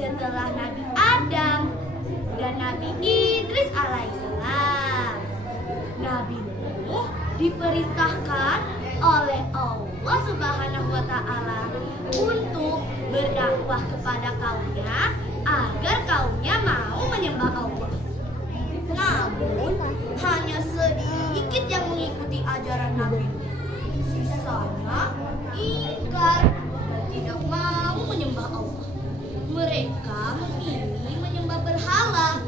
setelah Nabi Adam dan Nabi Idris alaihissalam. Nabi Nuh diperintahkan oleh Allah Subhanahu wa Ta'ala untuk berdakwah kepada kaumnya agar kaumnya mau menyembah Allah. Namun hanya sedikit yang mengikuti ajaran Nabi Nuh. Sisanya ingkar dan tidak mau menyembah Allah. Mereka memilih menyembah berhala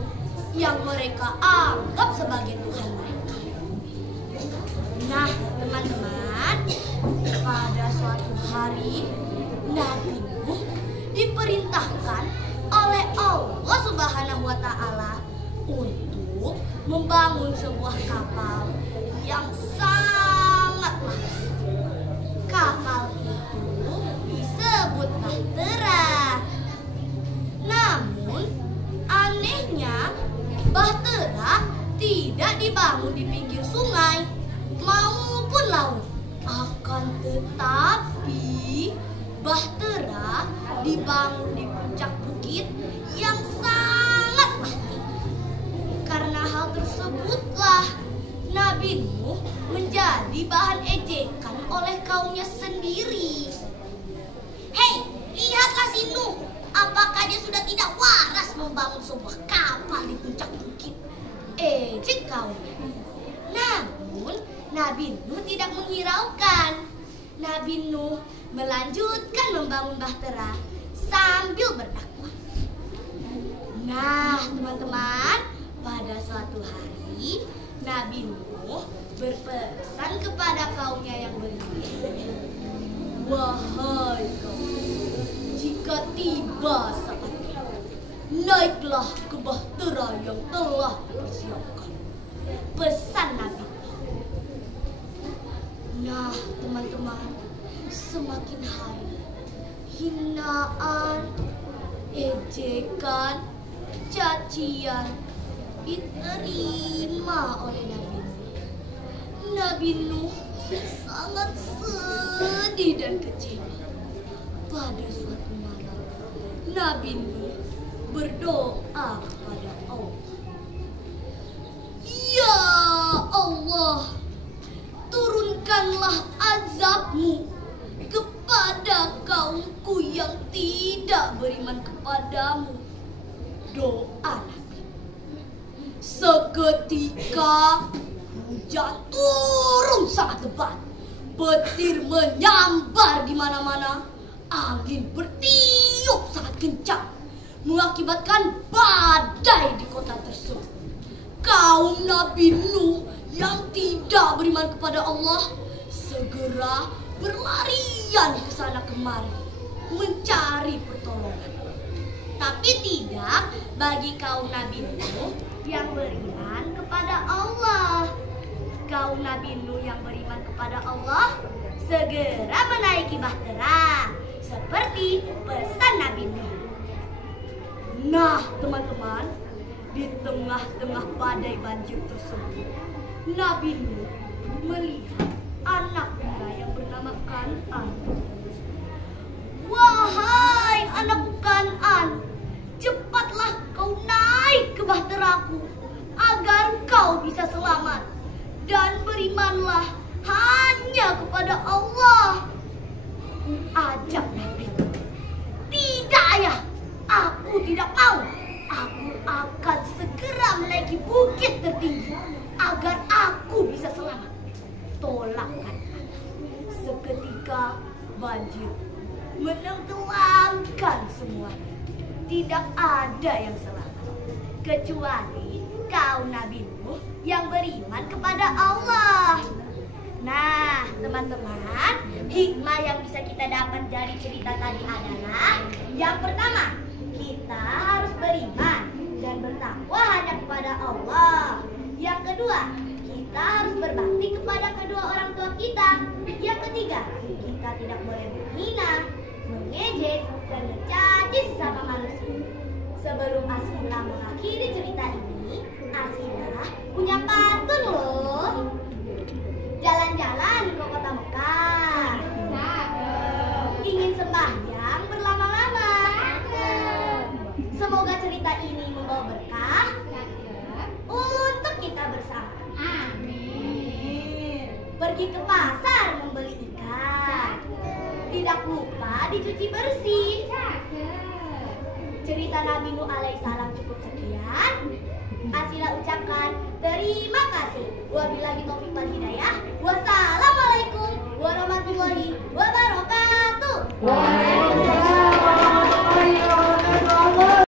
yang mereka anggap sebagai Tuhan mereka. Nah, teman-teman, pada suatu hari Nabi Nuh diperintahkan oleh Allah Subhanahu wa Ta'ala untuk membangun sebuah kapal yang sangat laris. Kapal itu disebut Bahtera. Namun anehnya Bahtera tidak dibangun di pinggir sungai maupun laut. Akan tetapi Bahtera dibangun di puncak bukit yang sangat tinggi. Karena hal tersebutlah Nabi Nuh menjadi bahan ejekan oleh kaumnya sendiri. Hei, lihatlah si Nuh. Apakah dia sudah tidak waras membangun sebuah kapal di puncak bukit? Ejek kaumnya. Namun Nabi Nuh tidak menghiraukan. Nabi Nuh melanjutkan membangun Bahtera sambil berdakwah. Nah, teman-teman, pada suatu hari Nabi Nuh berpesan kepada kaumnya yang beriman. Wahai kaum, jika tiba saatnya, naiklah ke Bahtera yang telah dipersiapkan. Pesan Nabi. Nah, teman-teman, semakin hari hinaan, ejekan, cacian diterima oleh Nabi Nuh. Nabi Nuh sangat sedih dan kecewa. Pada suatu malam, Nabi Nuh berdoa kepada Allah. Ya Allah, turunkanlah azab-Mu kepada kaumku yang tidak beriman kepadamu. Doa Nabi. Seketika hujan turun sangat lebat, petir menyambar di mana-mana, angin bertiup sangat kencang, mengakibatkan badai di kota tersebut. Kaum Nabi Nuh yang tidak beriman kepada Allah segera berlarian ke sana kemari mencari pertolongan. Tapi tidak bagi kaum Nabi Nuh yang beriman kepada Allah. Kaum Nabi Nuh yang beriman kepada Allah segera menaiki Bahtera seperti pesan Nabi Nuh. Nah, teman-teman, di tengah-tengah badai banjir tersebut, Nabi Nuh melihat anaknya yang bernama Kan'an. Wahai anakku Kan'an, cepatlah kau naik ke bahteraku agar kau bisa selamat, dan berimanlah hanya kepada Allah. Ajak Nabi. Tidak, ayah, aku tidak mau. Aku akan segera menaiki bukit tertinggi agar aku bisa selamat. Tolak Kan'an. Seketika banjir menenggelamkan semuanya. Tidak ada yang selamat kecuali kaum Nabi Nuh yang beriman kepada Allah. Nah, teman-teman, hikmah yang bisa kita dapat dari cerita tadi adalah yang pertama, kita harus beriman dan bertakwa hanya kepada Allah. Yang kedua, kita harus berbakti kepada kedua orang tua kita. Yang ketiga, kita tidak boleh menghina, mengejek, dan mencaci sesama manusia. Sebelum Asmila mengakhiri cerita ini, Asmila punya pantun loh. Jalan-jalan ke kota Mekah, ingin sembahyang berlama-lama, cerita ini membawa berkah untuk kita bersama. Amin. Pergi ke pasar membeli ikan, tidak lupa dicuci bersih. Cerita Nabi Nuh alaihissalam cukup sekian. Asila ucapkan terima kasih. Wabillahi taufiq wal hidayah. Wassalamualaikum warahmatullahi wabarakatuh.